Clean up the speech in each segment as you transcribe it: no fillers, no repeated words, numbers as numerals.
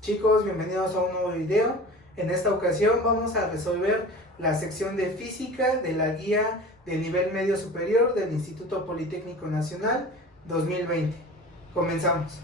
Chicos, bienvenidos a un nuevo video. En esta ocasión vamos a resolver la sección de física de la guía de nivel medio superior del Instituto Politécnico Nacional 2020. Comenzamos.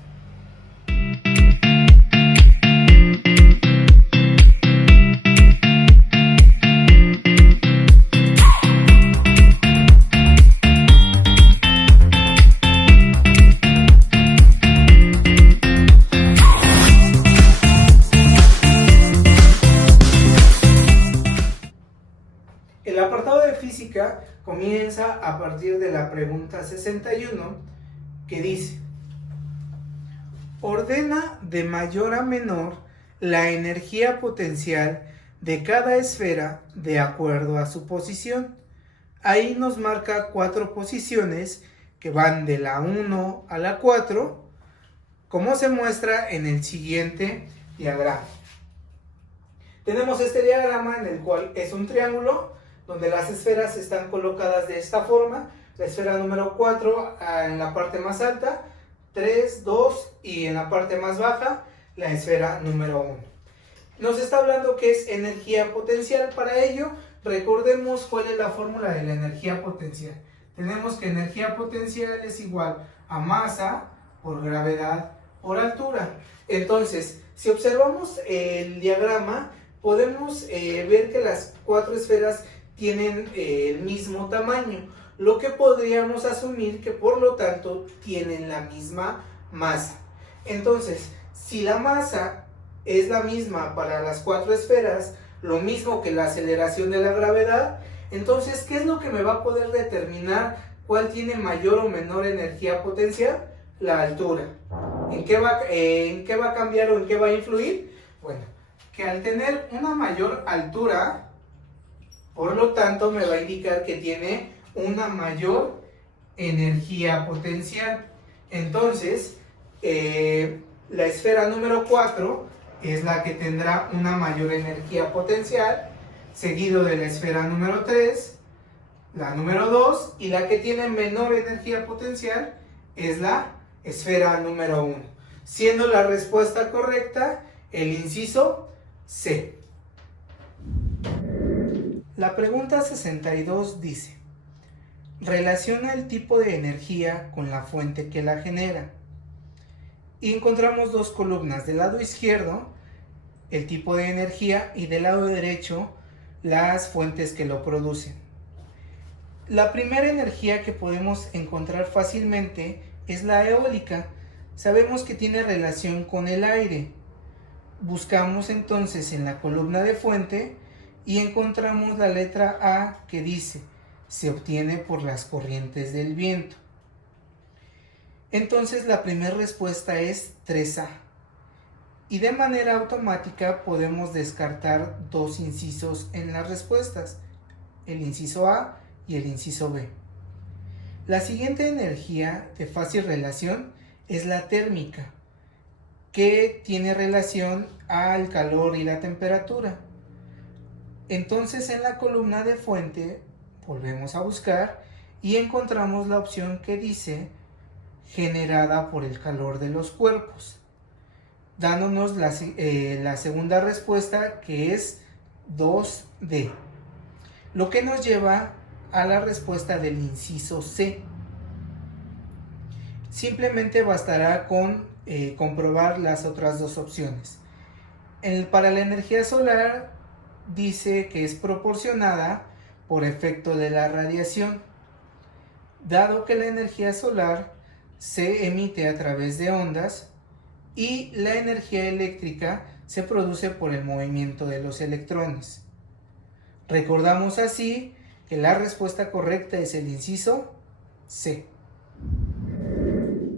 El apartado de física comienza a partir de la pregunta 61 que dice: ordena de mayor a menor la energía potencial de cada esfera de acuerdo a su posición. Ahí nos marca 4 posiciones que van de la 1 a la 4, como se muestra en el siguiente diagrama. Tenemos este diagrama en el cual es un triángulo donde las esferas están colocadas de esta forma. La esfera número 4 en la parte más alta, 3, 2 y en la parte más baja la esfera número 1. Nos está hablando que es energía potencial. Para ello, recordemos cuál es la fórmula de la energía potencial. Tenemos que energía potencial es igual a masa por gravedad por altura. Entonces, si observamos el diagrama, podemos ver que las 4 esferas tienen el mismo tamaño, lo que podríamos asumir que por lo tanto tienen la misma masa. Entonces, si la masa es la misma para las 4 esferas, lo mismo que la aceleración de la gravedad, entonces, ¿qué es lo que me va a poder determinar cuál tiene mayor o menor energía potencial? La altura. ¿En qué va a cambiar o en qué va a influir? Bueno, que al tener una mayor altura, por lo tanto me va a indicar que tiene una mayor energía potencial. Entonces, la esfera número 4 es la que tendrá una mayor energía potencial, seguido de la esfera número 3, la número 2, y la que tiene menor energía potencial es la esfera número 1, siendo la respuesta correcta el inciso C. La pregunta 62 dice: relaciona el tipo de energía con la fuente que la genera. Y encontramos 2 columnas, del lado izquierdo el tipo de energía y del lado derecho las fuentes que lo producen. La primera energía que podemos encontrar fácilmente es la eólica. Sabemos que tiene relación con el aire. Buscamos entonces en la columna de fuente y encontramos la letra A que dice: se obtiene por las corrientes del viento. Entonces la primera respuesta es 3A. Y de manera automática podemos descartar 2 incisos en las respuestas, el inciso A y el inciso B. La siguiente energía de fácil relación es la térmica, que tiene relación al calor y la temperatura. Entonces en la columna de fuente volvemos a buscar y encontramos la opción que dice generada por el calor de los cuerpos, dándonos la segunda respuesta, que es 2D, lo que nos lleva a la respuesta del inciso C. Simplemente bastará con comprobar las otras 2 opciones. Para la energía solar dice que es proporcionada por efecto de la radiación, dado que la energía solar se emite a través de ondas y la energía eléctrica se produce por el movimiento de los electrones. Recordamos así que la respuesta correcta es el inciso C.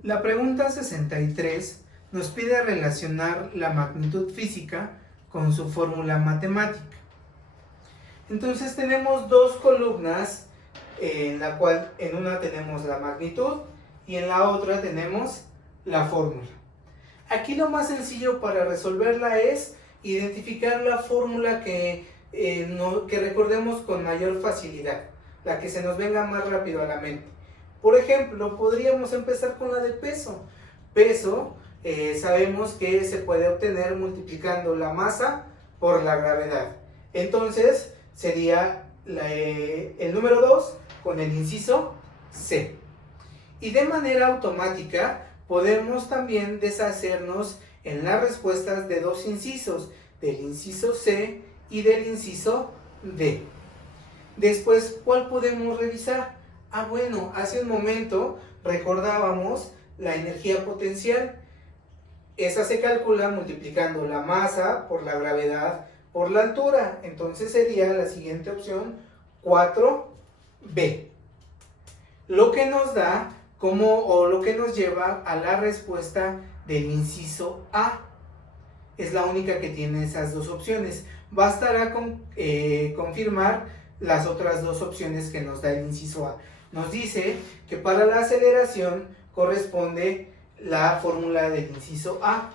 La pregunta 63 nos pide relacionar la magnitud física con su fórmula matemática. Entonces tenemos 2 columnas en la cual en una tenemos la magnitud y en la otra tenemos la fórmula. Aquí lo más sencillo para resolverla es identificar la fórmula que recordemos con mayor facilidad, la que se nos venga más rápido a la mente. Por ejemplo, podríamos empezar con la del peso. Peso, sabemos que se puede obtener multiplicando la masa por la gravedad. Entonces, sería el número 2 con el inciso C. Y de manera automática podemos también deshacernos en las respuestas de dos incisos, del inciso C y del inciso D. Después, ¿cuál podemos revisar? Bueno, hace un momento recordábamos la energía potencial. Esa se calcula multiplicando la masa por la gravedad por la altura. Entonces sería la siguiente opción 4B. Lo que nos da lo que nos lleva a la respuesta del inciso A. Es la única que tiene esas dos opciones. Bastará con confirmar las otras dos opciones que nos da el inciso A. Nos dice que para la aceleración corresponde la fórmula del inciso A.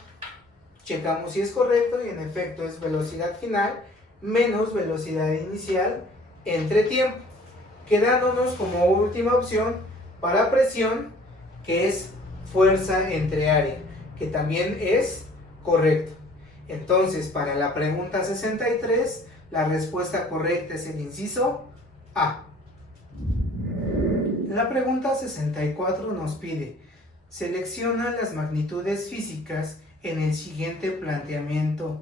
Checamos si es correcto y en efecto es velocidad final menos velocidad inicial entre tiempo, quedándonos como última opción para presión, que es fuerza entre área, que también es correcto. Entonces, para la pregunta 63, la respuesta correcta es el inciso A. La pregunta 64 nos pide: selecciona las magnitudes físicas en el siguiente planteamiento.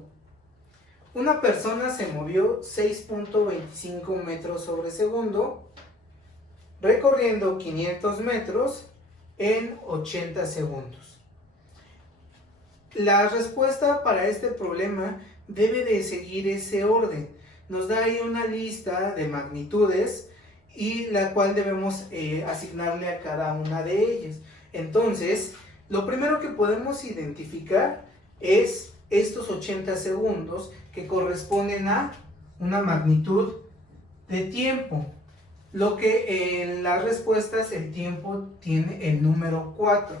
Una persona se movió 6.25 metros sobre segundo, recorriendo 500 metros en 80 segundos. La respuesta para este problema debe de seguir ese orden. Nos da ahí una lista de magnitudes y la cual debemos asignarle a cada una de ellas. Entonces, lo primero que podemos identificar es estos 80 segundos que corresponden a una magnitud de tiempo. Lo que en las respuestas el tiempo tiene el número 4.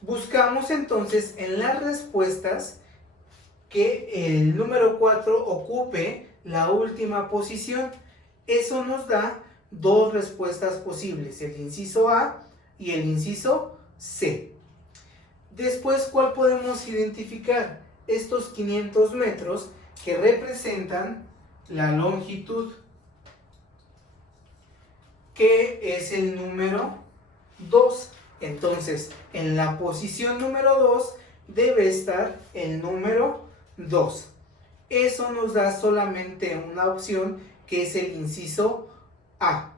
Buscamos entonces en las respuestas que el número 4 ocupe la última posición. Eso nos da dos respuestas posibles, el inciso A y el inciso C. Después, ¿cuál podemos identificar? Estos 500 metros que representan la longitud, que es el número 2. Entonces, en la posición número 2 debe estar el número 2. Eso nos da solamente una opción, que es el inciso A.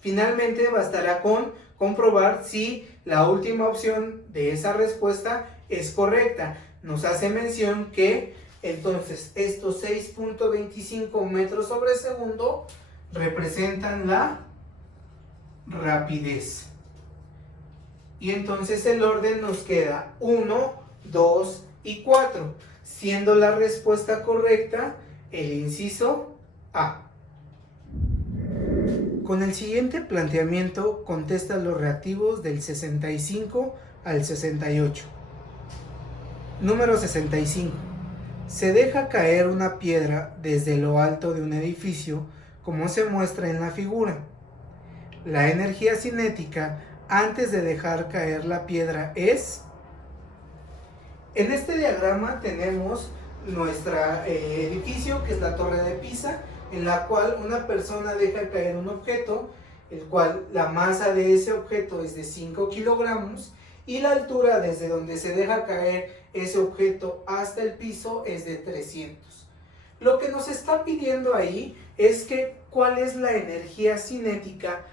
Finalmente, bastará con comprobar si la última opción de esa respuesta es correcta. Nos hace mención que entonces estos 6.25 metros sobre segundo representan la rapidez. Y entonces el orden nos queda 1, 2 y 4, siendo la respuesta correcta el inciso A. Con el siguiente planteamiento contesta los reactivos del 65 al 68. Número 65. Se deja caer una piedra desde lo alto de un edificio, como se muestra en la figura. La energía cinética antes de dejar caer la piedra es... En este diagrama tenemos nuestro edificio, que es la Torre de Pisa, en la cual una persona deja caer un objeto, el cual la masa de ese objeto es de 5 kilogramos y la altura desde donde se deja caer ese objeto hasta el piso es de 300. Lo que nos está pidiendo ahí es que cuál es la energía cinética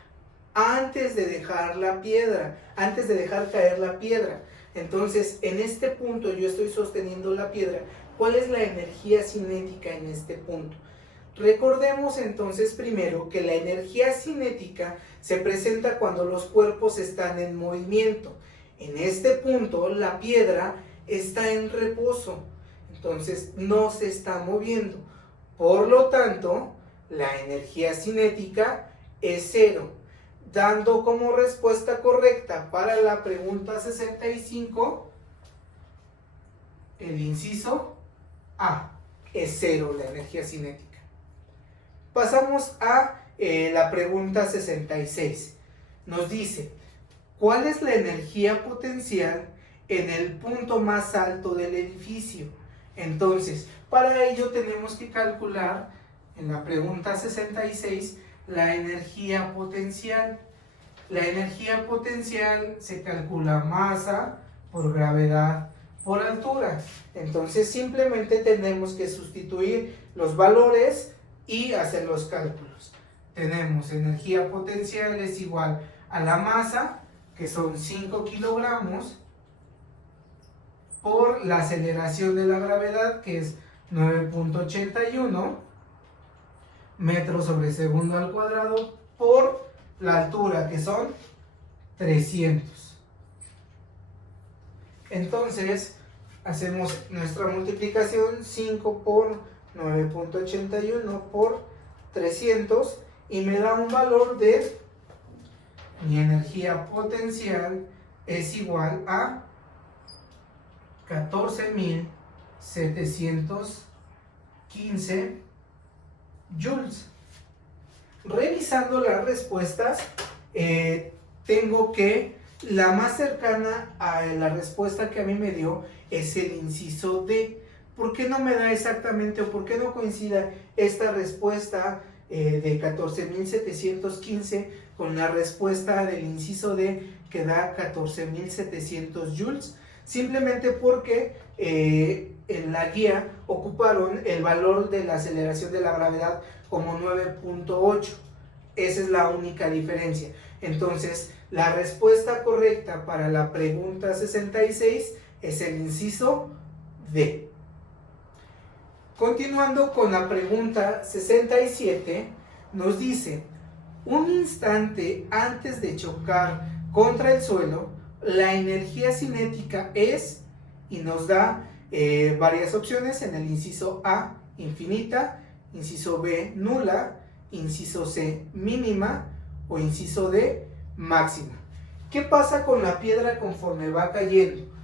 antes de dejar la piedra, antes de dejar caer la piedra. Entonces, en este punto yo estoy sosteniendo la piedra. ¿Cuál es la energía cinética en este punto? Recordemos entonces primero que la energía cinética se presenta cuando los cuerpos están en movimiento. En este punto la piedra está en reposo, entonces no se está moviendo. Por lo tanto, la energía cinética es 0, dando como respuesta correcta para la pregunta 65 el inciso A, es 0 la energía cinética. Pasamos a la pregunta 66. Nos dice, ¿cuál es la energía potencial en el punto más alto del edificio? Entonces, para ello tenemos que calcular en la pregunta 66 la energía potencial. La energía potencial se calcula masa por gravedad por altura. Entonces simplemente tenemos que sustituir los valores y hacer los cálculos. Tenemos energía potencial es igual a la masa, que son 5 kilogramos, por la aceleración de la gravedad, que es 9.81 metros sobre segundo al cuadrado, por la altura, que son 300. Entonces hacemos nuestra multiplicación: 5 por 9.81 por 300, y me da un valor de mi energía potencial es igual a 14.715 joules. Revisando las respuestas, tengo que la más cercana a la respuesta que a mí me dio es el inciso D. ¿Por qué no me da exactamente, o por qué no coincida esta respuesta de 14.715 con la respuesta del inciso D, que da 14.700 joules? Simplemente porque en la guía ocuparon el valor de la aceleración de la gravedad como 9.8. Esa es la única diferencia. Entonces, la respuesta correcta para la pregunta 66 es el inciso D. Continuando con la pregunta 67, nos dice: un instante antes de chocar contra el suelo, la energía cinética es, y nos da varias opciones. En el inciso A, infinita; inciso B, nula; inciso C, mínima; o inciso D, máxima. ¿Qué pasa con la piedra conforme va cayendo?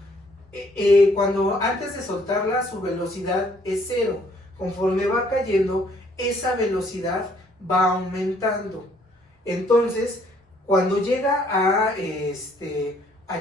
Cuando antes de soltarla, su velocidad es 0. Conforme va cayendo, esa velocidad va aumentando. Entonces, cuando llega a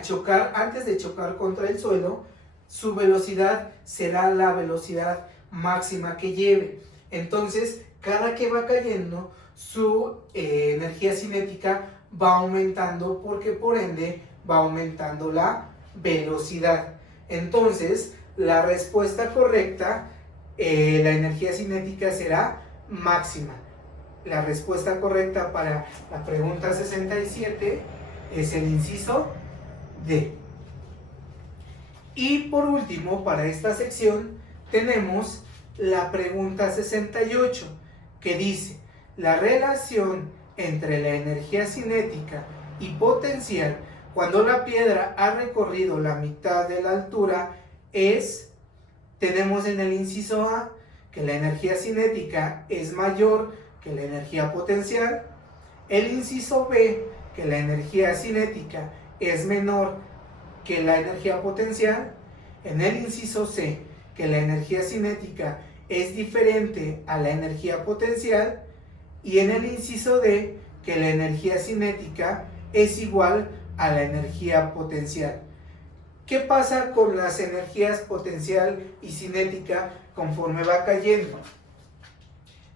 chocar, antes de chocar contra el suelo, su velocidad será la velocidad máxima que lleve. Entonces, cada que va cayendo, su energía cinética va aumentando, porque por ende va aumentando la velocidad. Entonces, la respuesta correcta, la energía cinética será máxima. La respuesta correcta para la pregunta 67 es el inciso D. Y por último, para esta sección, tenemos la pregunta 68, que dice: la relación entre la energía cinética y potencial cuando la piedra ha recorrido la mitad de la altura es, tenemos en el inciso A que la energía cinética es mayor que la energía potencial; el inciso B, que la energía cinética es menor que la energía potencial; en el inciso C, que la energía cinética es diferente a la energía potencial; y en el inciso D, que la energía cinética es igual a la energía potencial. ¿Qué pasa con las energías potencial y cinética conforme va cayendo?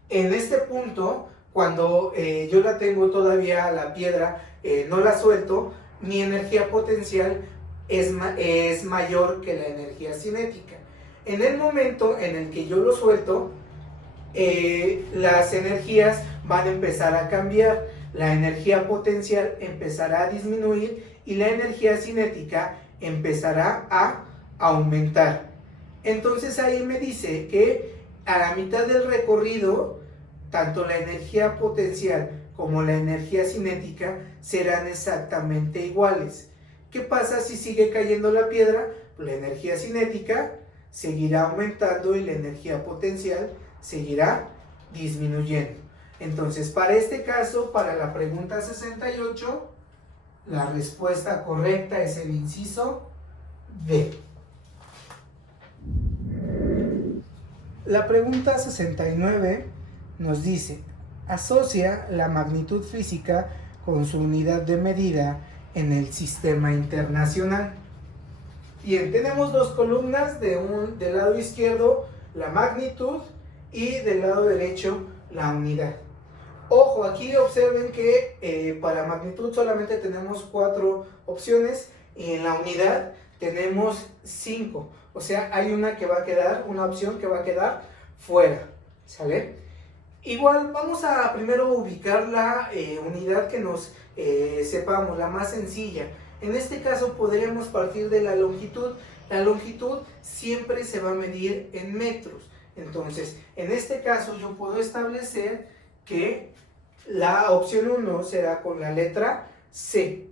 En este punto, cuando yo la tengo todavía, la piedra, no la suelto, mi energía potencial es mayor que la energía cinética. En el momento en el que yo lo suelto, las energías van a empezar a cambiar. La energía potencial empezará a disminuir y la energía cinética empezará a aumentar. Entonces ahí me dice que a la mitad del recorrido, tanto la energía potencial como la energía cinética serán exactamente iguales. ¿Qué pasa si sigue cayendo la piedra? La energía cinética seguirá aumentando y la energía potencial seguirá disminuyendo. Entonces, para este caso, para la pregunta 68, la respuesta correcta es el inciso D. La pregunta 69 nos dice: asocia la magnitud física con su unidad de medida en el sistema internacional. Bien, tenemos dos columnas, del lado izquierdo la magnitud y del lado derecho la unidad. Ojo, aquí observen que para magnitud solamente tenemos 4 opciones y en la unidad tenemos 5. O sea, hay una opción que va a quedar fuera, ¿sale? Igual vamos a primero ubicar la unidad que nos sepamos, la más sencilla. En este caso podríamos partir de la longitud. La longitud siempre se va a medir en metros. Entonces, en este caso yo puedo establecer que la opción 1 será con la letra C.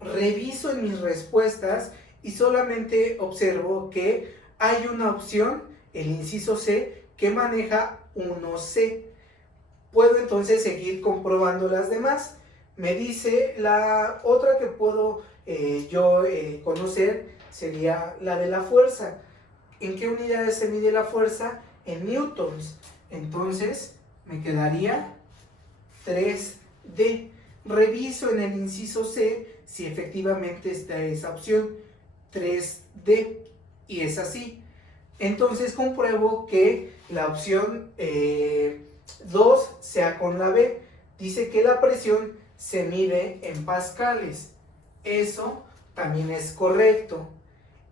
Reviso en mis respuestas y solamente observo que hay una opción, el inciso C, que maneja 1C. Puedo entonces seguir comprobando las demás. Me dice la otra que puedo conocer sería la de la fuerza. ¿En qué unidades se mide la fuerza? En newtons. Entonces me quedaría 3D. Reviso en el inciso C si efectivamente está esa opción, 3D, y es así. Entonces compruebo que la opción 2 sea con la B. Dice que la presión se mide en pascales. Eso también es correcto.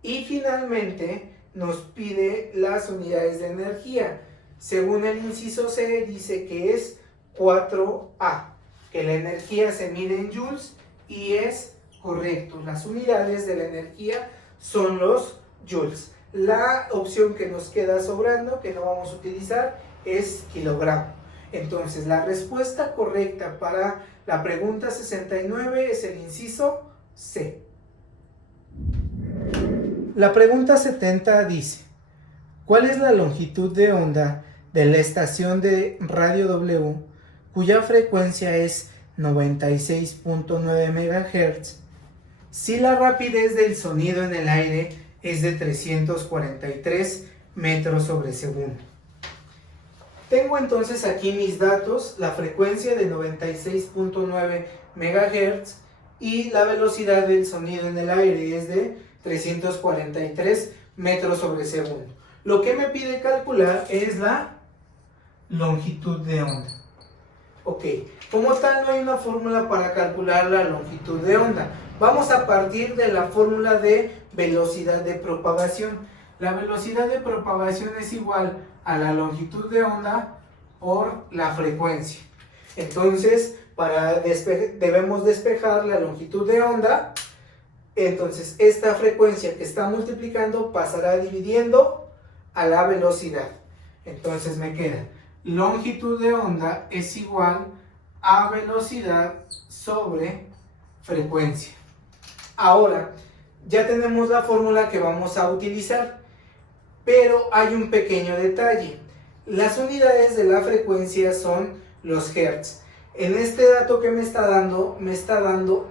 Y finalmente nos pide las unidades de energía. Según el inciso C dice que es 4A, que la energía se mide en joules, y es correcto. Las unidades de la energía son los joules. La opción que nos queda sobrando, que no vamos a utilizar, es kilogramo. Entonces la respuesta correcta para la pregunta 69 es el inciso C. La pregunta 70 dice: ¿cuál es la longitud de onda de la estación de radio W cuya frecuencia es 96.9 MHz si la rapidez del sonido en el aire es de 343 metros sobre segundo? Tengo entonces aquí mis datos, la frecuencia de 96.9 MHz y la velocidad del sonido en el aire es de 343 metros sobre segundo. Lo que me pide calcular es la longitud de onda. Ok, como tal no hay una fórmula para calcular la longitud de onda. Vamos a partir de la fórmula de velocidad de propagación. La velocidad de propagación es igual a la longitud de onda por la frecuencia. Entonces, debemos despejar la longitud de onda. Entonces, esta frecuencia que está multiplicando pasará dividiendo a la velocidad. Entonces me queda longitud de onda es igual a velocidad sobre frecuencia. Ahora, ya tenemos la fórmula que vamos a utilizar, pero hay un pequeño detalle. Las unidades de la frecuencia son los hertz. En este dato que me está dando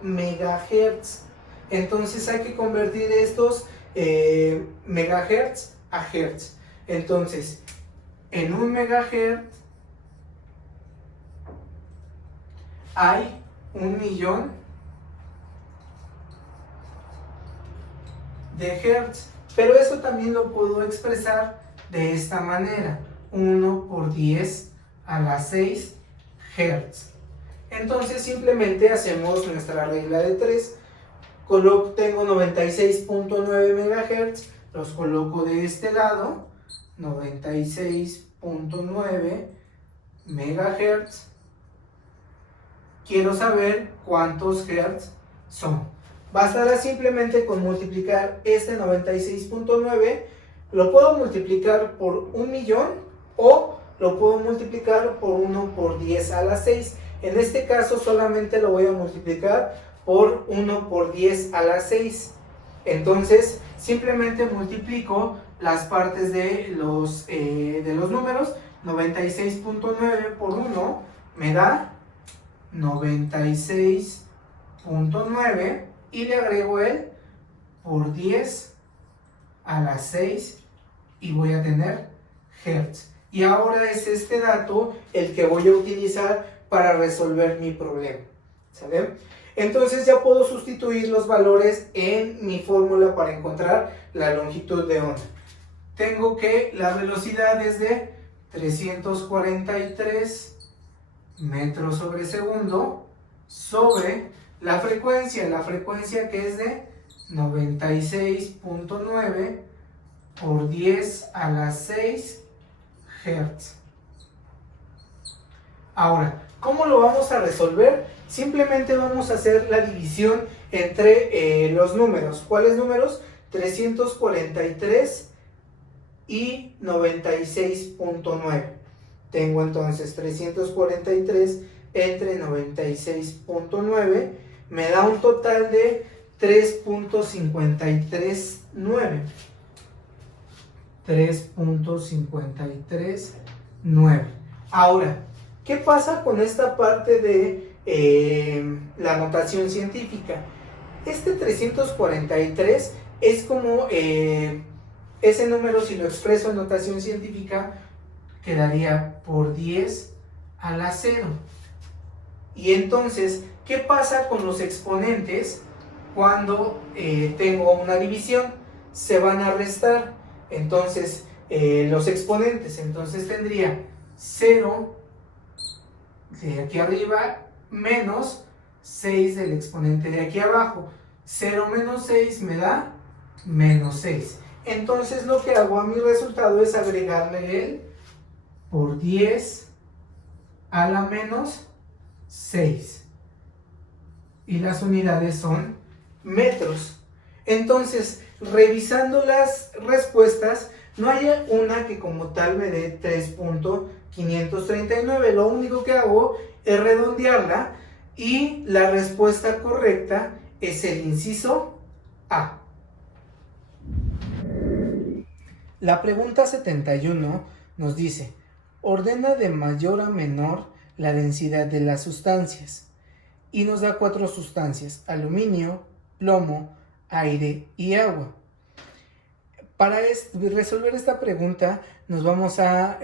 megahertz. Entonces hay que convertir estos megahertz a hertz. Entonces, en un megahertz hay 1.000.000 de hertz. Pero eso también lo puedo expresar de esta manera: 1 por 10 a la 6 hertz. Entonces simplemente hacemos nuestra regla de 3. Tengo 96.9 MHz, los coloco de este lado, 96.9 MHz. Quiero saber cuántos hertz son. Bastará simplemente con multiplicar este 96.9, lo puedo multiplicar por 1.000.000 o lo puedo multiplicar por 1 por 10 a la 6. En este caso solamente lo voy a multiplicar por 1 por 10 a la 6. Entonces simplemente multiplico las partes de los números. 96.9 por 1 me da 96.9 y le agrego el por 10 a la 6 y voy a tener hertz. Y ahora es este dato el que voy a utilizar para resolver mi problema, ¿sale? Entonces ya puedo sustituir los valores en mi fórmula para encontrar la longitud de onda. Tengo que la velocidad es de 343 metros sobre segundo sobre la frecuencia que es de 96.9 por 10 a la 6 Hz. Ahora, ¿cómo lo vamos a resolver? Simplemente vamos a hacer la división entre los números. ¿Cuáles números? 343 y 96.9. Tengo entonces 343 entre 96.9 me da un total de 3.539. 3.539. Ahora, ¿qué pasa con esta parte de la notación científica? Este 343 es como ese número, si lo expreso en notación científica, quedaría por 10 a la 0. Y entonces, ¿qué pasa con los exponentes cuando tengo una división? Se van a restar. Entonces, los exponentes, entonces tendría 0 de aquí arriba menos 6 del exponente de aquí abajo. 0 menos 6 me da menos 6. Entonces lo que hago a mi resultado es agregarle el por 10 a la menos 6. Y las unidades son metros. Entonces, revisando las respuestas, no hay una que como tal me dé 3.539. Lo único que hago es redondearla y la respuesta correcta es el inciso A. La pregunta 71 nos dice: ordena de mayor a menor la densidad de las sustancias. Y nos da 4 sustancias: aluminio, plomo, aire y agua. Para resolver esta pregunta nos vamos a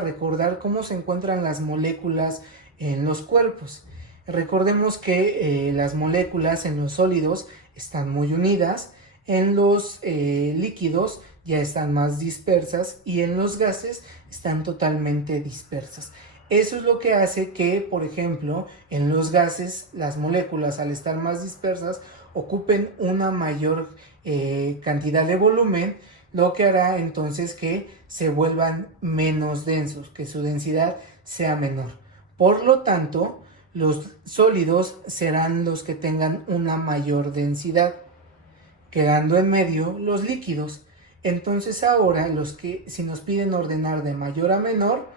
recordar cómo se encuentran las moléculas en los cuerpos. Recordemos que las moléculas en los sólidos están muy unidas, en los líquidos ya están más dispersas y en los gases están totalmente dispersas. Eso es lo que hace que, por ejemplo, en los gases las moléculas, al estar más dispersas, ocupen una mayor cantidad de volumen, lo que hará entonces que se vuelvan menos densos, que su densidad sea menor. Por lo tanto, los sólidos serán los que tengan una mayor densidad, quedando en medio los líquidos. Entonces ahora, si nos piden ordenar de mayor a menor,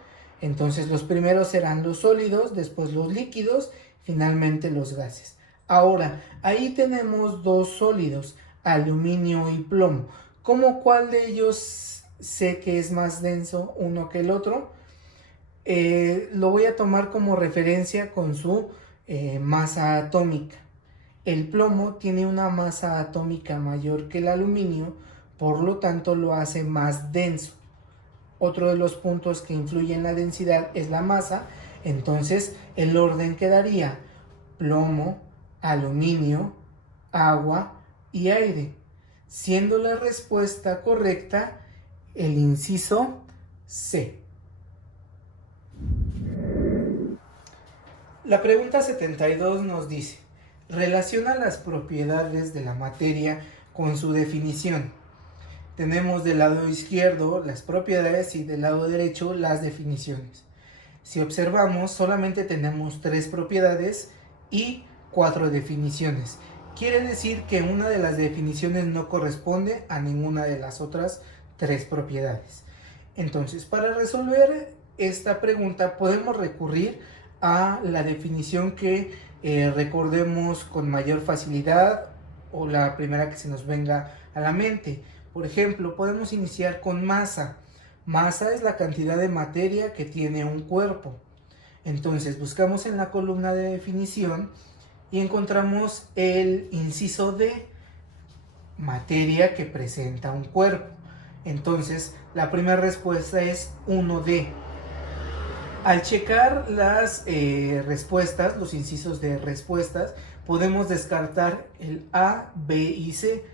entonces los primeros serán los sólidos, después los líquidos, finalmente los gases. Ahora, ahí tenemos 2 sólidos, aluminio y plomo. ¿Cómo cuál de ellos sé que es más denso uno que el otro? Lo voy a tomar como referencia con su masa atómica. El plomo tiene una masa atómica mayor que el aluminio, por lo tanto lo hace más denso. Otro de los puntos que influye en la densidad es la masa, entonces el orden quedaría plomo, aluminio, agua y aire, siendo la respuesta correcta el inciso C. La pregunta 72 nos dice: relaciona las propiedades de la materia con su definición. Tenemos del lado izquierdo las propiedades y del lado derecho las definiciones. Si observamos, solamente tenemos 3 propiedades y 4 definiciones. Quiere decir que una de las definiciones no corresponde a ninguna de las otras 3 propiedades. Entonces, para resolver esta pregunta podemos recurrir a la definición que recordemos con mayor facilidad o la primera que se nos venga a la mente. Por ejemplo, podemos iniciar con masa. Masa es la cantidad de materia que tiene un cuerpo. Entonces buscamos en la columna de definición y encontramos el inciso D, materia que presenta un cuerpo. Entonces la primera respuesta es 1D. Al checar las respuestas, los incisos de respuestas, podemos descartar el A, B y C,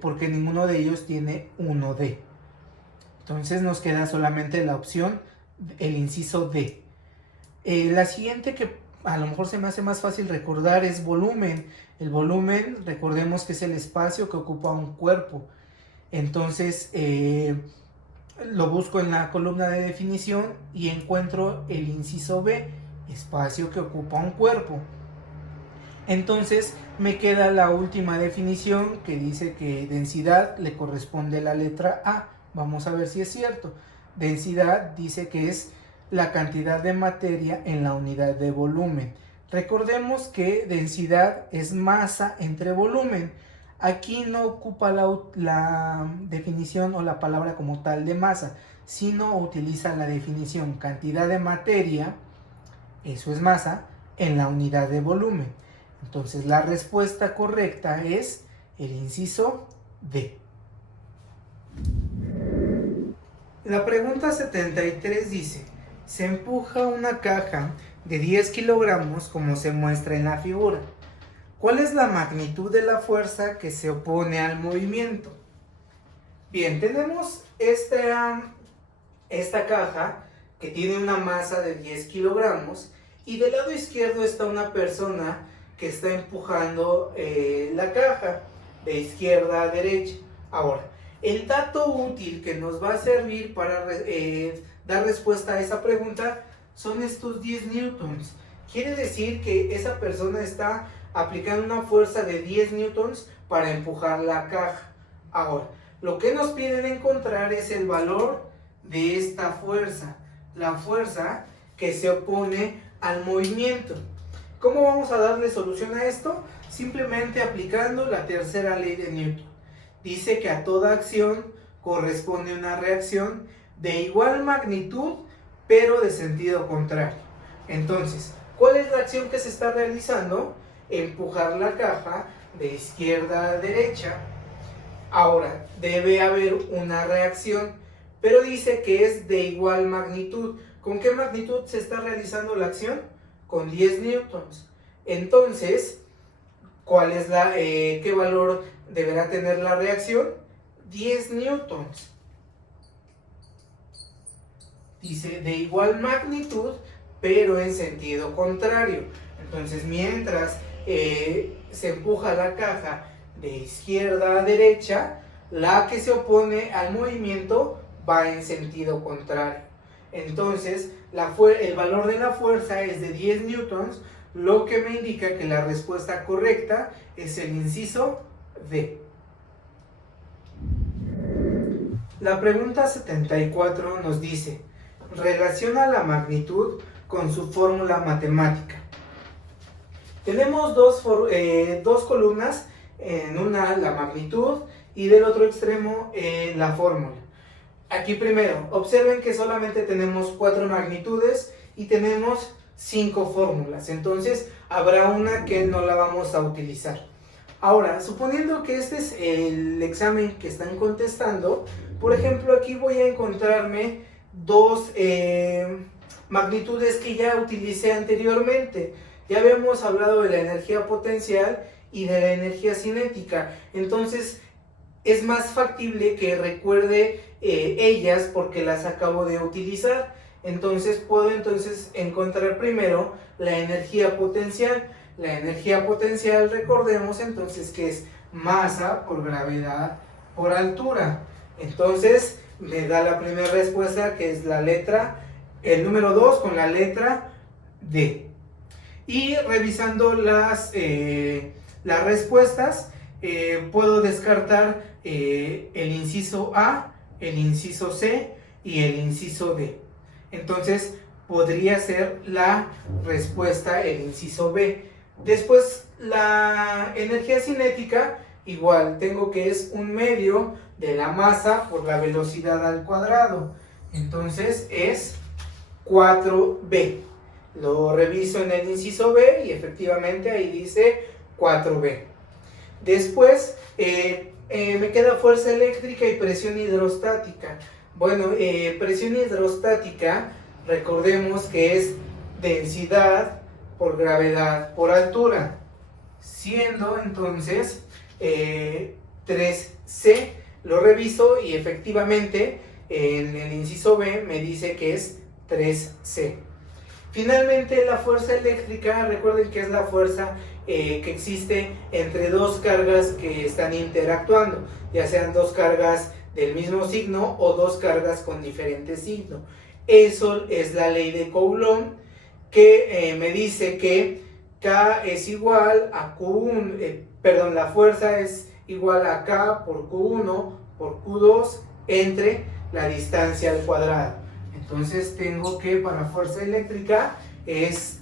porque ninguno de ellos tiene 1D. Entonces nos queda solamente la opción, el inciso D. La siguiente, que a lo mejor se me hace más fácil recordar, es volumen. El volumen, recordemos que es el espacio que ocupa un cuerpo. Entonces, lo busco en la columna de definición y encuentro el inciso B, espacio que ocupa un cuerpo. Entonces me queda la última definición, que dice que densidad le corresponde a la letra A. Vamos a ver si es cierto. Densidad dice que es la cantidad de materia en la unidad de volumen. Recordemos que densidad es masa entre volumen. Aquí no ocupa la definición o la palabra como tal de masa, sino utiliza la definición cantidad de materia, eso es masa, en la unidad de volumen. Entonces la respuesta correcta es el inciso D. La pregunta 73 dice: se empuja una caja de 10 kilogramos como se muestra en la figura. ¿Cuál es la magnitud de la fuerza que se opone al movimiento? Bien, tenemos esta caja que tiene una masa de 10 kilogramos y del lado izquierdo está una persona que está empujando la caja de izquierda a derecha. Ahora, el dato útil que nos va a servir para dar respuesta a esa pregunta son estos 10 newtons. Quiere decir que esa persona está aplicando una fuerza de 10 newtons para empujar la caja. Ahora, lo que nos piden encontrar es el valor de esta fuerza, la fuerza que se opone al movimiento. ¿Cómo vamos a darle solución a esto? Simplemente aplicando la tercera ley de Newton. Dice que a toda acción corresponde una reacción de igual magnitud, pero de sentido contrario. Entonces, ¿cuál es la acción que se está realizando? Empujar la caja de izquierda a derecha. Ahora, debe haber una reacción, pero dice que es de igual magnitud. ¿Con qué magnitud se está realizando la acción? Con 10 newtons. Entonces, ¿qué valor deberá tener la reacción? 10 newtons. Dice de igual magnitud, pero en sentido contrario. Entonces, mientras se empuja la caja de izquierda a derecha, la que se opone al movimiento va en sentido contrario. Entonces, el valor de la fuerza es de 10 newtons, lo que me indica que la respuesta correcta es el inciso D. La pregunta 74 nos dice: relaciona la magnitud con su fórmula matemática. Tenemos dos columnas, en una la magnitud y del otro extremo la fórmula. Aquí primero, observen que solamente tenemos 4 magnitudes y tenemos 5 fórmulas, entonces habrá una que no la vamos a utilizar. Ahora, suponiendo que este es el examen que están contestando, por ejemplo, aquí voy a encontrarme dos magnitudes que ya utilicé anteriormente. Ya habíamos hablado de la energía potencial y de la energía cinética, entonces es más factible que recuerde ellas porque las acabo de utilizar. Entonces puedo encontrar primero la energía potencial. La energía potencial, recordemos entonces que es masa por gravedad por altura. Entonces me da la primera respuesta, que es el número 2 con la letra D. Y revisando las respuestas, puedo descartar el inciso A, el inciso C y el inciso D. Entonces podría ser la respuesta el inciso B. Después, la energía cinética, igual tengo que es un medio de la masa por la velocidad al cuadrado. Entonces es 4B. Lo reviso en el inciso B y efectivamente ahí dice 4B. Después me queda fuerza eléctrica y presión hidrostática. Bueno, presión hidrostática Recordemos que es densidad por gravedad por altura, siendo entonces 3C. Lo reviso y efectivamente en el inciso B me dice que es 3C. Finalmente, la fuerza eléctrica, recuerden que es la fuerza que existe entre dos cargas que están interactuando, ya sean dos cargas del mismo signo o dos cargas con diferente signo. Eso es la ley de Coulomb, que me dice que K es igual a Q1, la fuerza es igual a K por Q1 por Q2 entre la distancia al cuadrado. Entonces tengo que para fuerza eléctrica es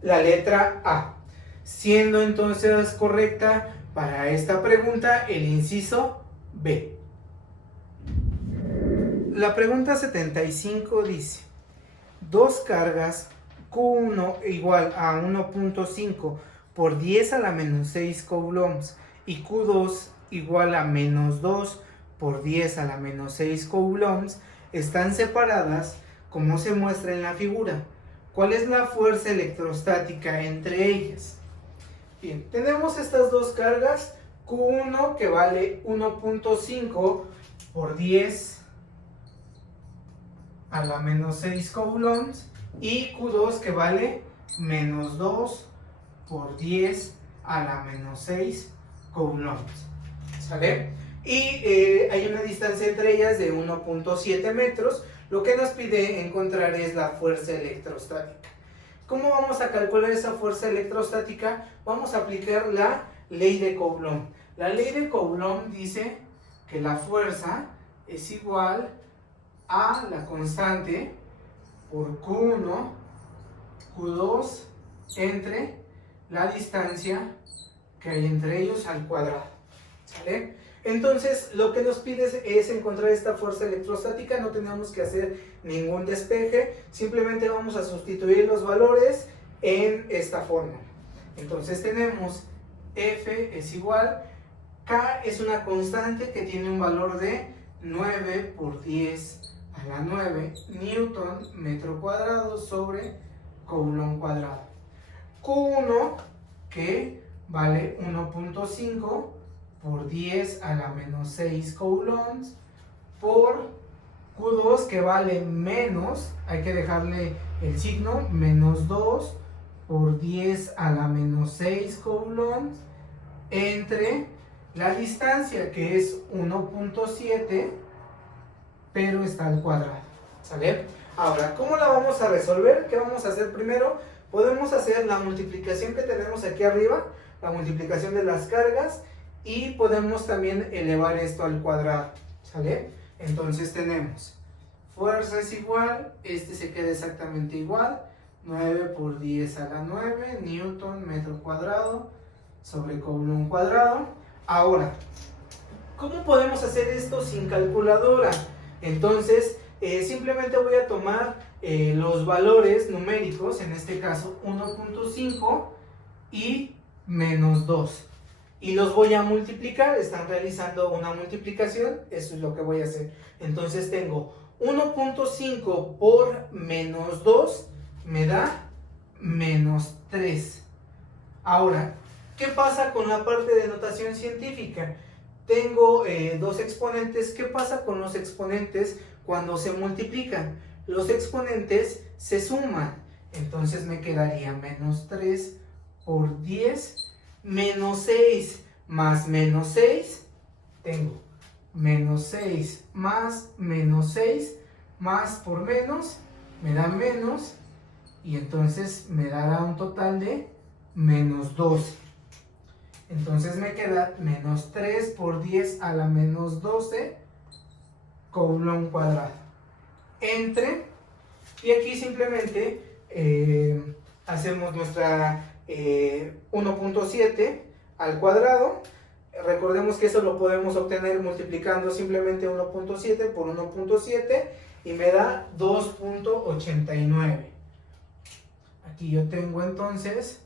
la letra A, siendo entonces correcta para esta pregunta el inciso B. La pregunta 75 dice: dos cargas Q1 igual a 1.5 por 10 a la menos 6 coulombs y Q2 igual a menos 2 por 10 a la menos 6 coulombs están separadas como se muestra en la figura. ¿Cuál es la fuerza electrostática entre ellas? Bien, tenemos estas dos cargas, Q1 que vale 1.5 por 10 a la menos 6 coulombs y Q2 que vale menos 2 por 10 a la menos 6 coulombs. ¿Sale? Y hay una distancia entre ellas de 1.7 metros. Lo que nos pide encontrar es la fuerza electrostática. ¿Cómo vamos a calcular esa fuerza electrostática? Vamos a aplicar la ley de Coulomb. La ley de Coulomb dice que la fuerza es igual a la constante por Q1, Q2 entre la distancia que hay entre ellos al cuadrado. ¿Sale? Entonces, lo que nos pide es encontrar esta fuerza electrostática. No tenemos que hacer ningún despeje, simplemente vamos a sustituir los valores en esta fórmula. Entonces tenemos F es igual, K es una constante que tiene un valor de 9 por 10 a la 9 Newton metro cuadrado sobre Coulomb cuadrado. Q1 que vale 1.5 por 10 a la menos 6 coulombs por Q2 que vale menos, hay que dejarle el signo, menos 2 por 10 a la menos 6 coulombs entre la distancia que es 1.7 pero está al cuadrado. ¿Sale? Ahora, ¿cómo la vamos a resolver? ¿Qué vamos a hacer primero? Podemos hacer la multiplicación que tenemos aquí arriba, la multiplicación de las cargas, y podemos también elevar esto al cuadrado. ¿Sale? Entonces tenemos fuerza es igual, este se queda exactamente igual, 9 por 10 a la 9 Newton metro cuadrado sobre Coulomb cuadrado. Ahora, ¿cómo podemos hacer esto sin calculadora? Entonces, simplemente voy a tomar los valores numéricos, en este caso 1.5 y menos 2. Y los voy a multiplicar, están realizando una multiplicación, eso es lo que voy a hacer. Entonces tengo 1.5 por menos 2 me da menos 3. Ahora, ¿qué pasa con la parte de notación científica? Tengo dos exponentes. ¿Qué pasa con los exponentes cuando se multiplican? Los exponentes se suman. Entonces me quedaría menos 3 por 10 menos 6 más menos 6. Tengo menos 6 más menos 6 más por menos me da menos y entonces me dará un total de menos 12. Entonces me queda menos 3 por 10 a la menos 12 Coulomb cuadrado entre, y aquí simplemente hacemos nuestra 1.7 al cuadrado. Recordemos que eso lo podemos obtener multiplicando simplemente 1.7 por 1.7 y me da 2.89. Aquí yo tengo entonces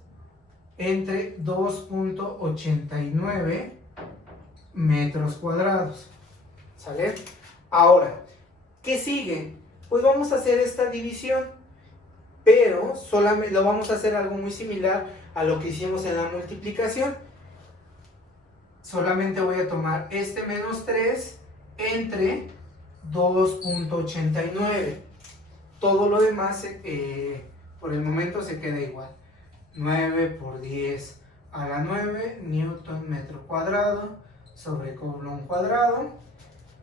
entre 2.89 metros cuadrados. ¿Sale? Ahora, ¿qué sigue? Pues vamos a hacer esta división, pero solamente lo vamos a hacer algo muy similar a lo que hicimos en la multiplicación. Solamente voy a tomar este menos 3 entre 2.89. Todo lo demás por el momento se queda igual. 9 por 10 a la 9 newton metro cuadrado sobre coulomb cuadrado.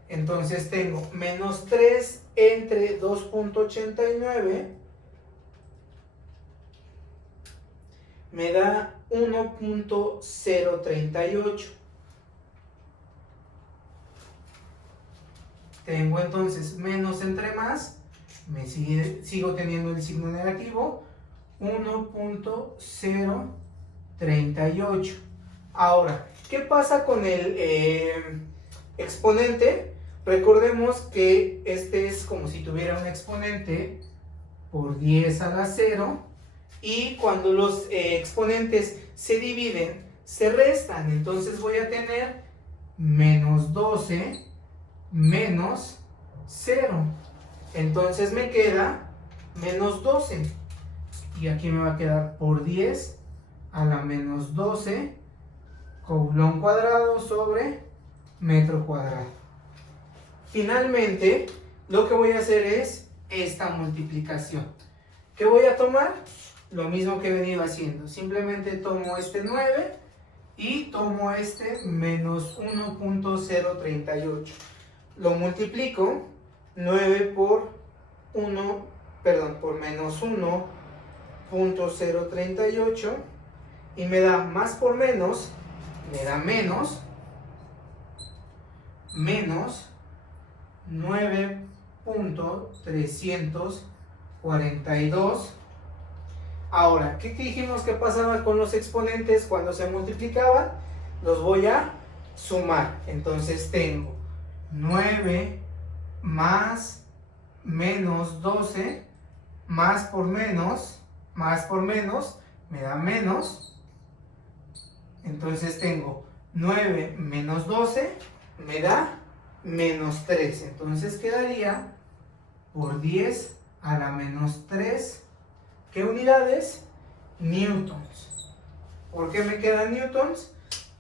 Entonces tengo menos 3 entre 2.89 me da 1.038. Tengo entonces menos entre más, sigo teniendo el signo negativo, 1.038. Ahora, ¿qué pasa con el exponente? Recordemos que este es como si tuviera un exponente por 10 a la 0 y cuando los exponentes se dividen, se restan. Entonces voy a tener menos 12 menos 0. Entonces me queda menos 12. Y aquí me va a quedar por 10 a la menos 12 coulomb cuadrado sobre metro cuadrado. Finalmente, lo que voy a hacer es esta multiplicación. ¿Qué voy a tomar? Lo mismo que he venido haciendo. Simplemente tomo este 9 y tomo este menos 1.038. Lo multiplico 9 por menos 1.038 y me da más por menos, me da menos 9.342. Ahora, ¿qué dijimos que pasaba con los exponentes cuando se multiplicaban? Los voy a sumar. Entonces tengo 9 más menos 12 más por menos me da menos. Entonces tengo 9 menos 12 me da menos 3. Entonces quedaría por 10 a la menos 3. ¿Qué unidades? Newtons. ¿Por qué me quedan newtons?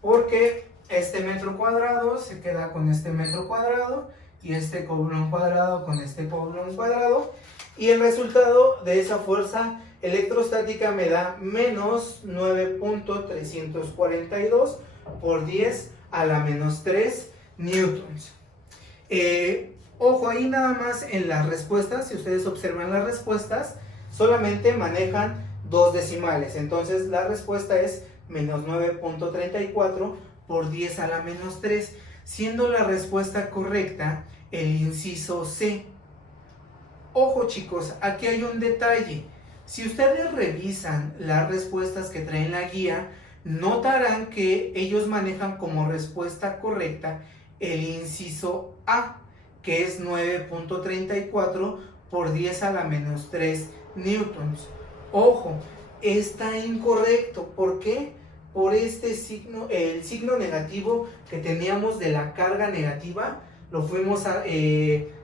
Porque este metro cuadrado se queda con este metro cuadrado y este coulomb cuadrado con este coulomb cuadrado, y el resultado de esa fuerza electrostática me da menos 9.342 por 10 a la menos 3 newtons. Ojo ahí nada más en las respuestas. Si ustedes observan las respuestas, solamente manejan dos decimales. Entonces la respuesta es menos 9.34 por 10 a la menos 3, siendo la respuesta correcta el inciso C. Ojo chicos, aquí hay un detalle. Si ustedes revisan las respuestas que traen la guía, notarán que ellos manejan como respuesta correcta el inciso A, que es 9.34 por 10 a la menos 3 newtons. Ojo, está incorrecto. ¿Por qué? Por este signo, el signo negativo que teníamos de la carga negativa, lo fuimos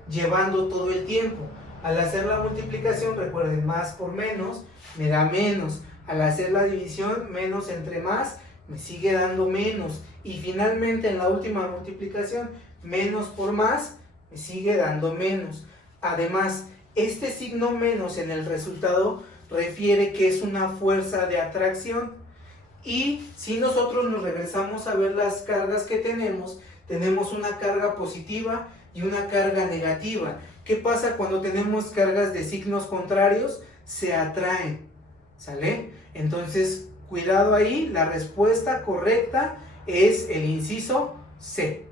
llevando todo el tiempo. Al hacer la multiplicación, recuerden, más por menos me da menos. Al hacer la división, menos entre más me sigue dando menos. Y finalmente en la última multiplicación, menos por más me sigue dando menos. Además, este signo menos en el resultado refiere que es una fuerza de atracción. Y si nosotros nos regresamos a ver las cargas que tenemos una carga positiva y una carga negativa. ¿Qué pasa cuando tenemos cargas de signos contrarios? Se atraen, ¿sale? Entonces, cuidado ahí, la respuesta correcta es el inciso C.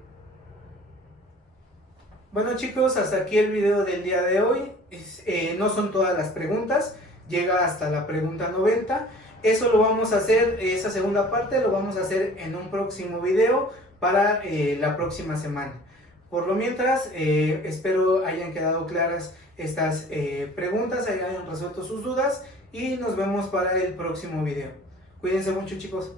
Bueno chicos, hasta aquí el video del día de hoy. No son todas las preguntas, llega hasta la pregunta 90. Eso lo vamos a hacer, esa segunda parte lo vamos a hacer en un próximo video para la próxima semana. Por lo mientras, espero hayan quedado claras estas preguntas, hayan resuelto sus dudas y nos vemos para el próximo video. Cuídense mucho chicos.